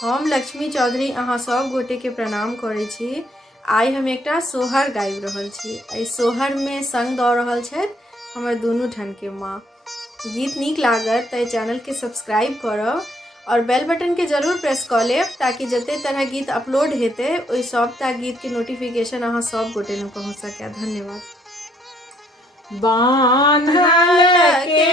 हम लक्ष्मी चौधरी अहाँ सब गोटे के प्रणाम करै छी। आइ हम एकटा सोहर गाबि रहल छी। एहि सोहर में संग दऽ रहल छथि हमर दुनू ठन के माँ। गीत नीक लागत तऽ चैनल के सब्सक्राइब करब और बेल बटन के जरूर प्रेस कऽ लेब ताकि जते तरह गीत अपलोड हेतै ओहि सबटा गीत के नोटिफिकेशन अहाँ सब गोटे लग पहुँच सकै। धन्यवाद। बान्हल के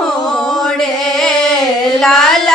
हो रे लाला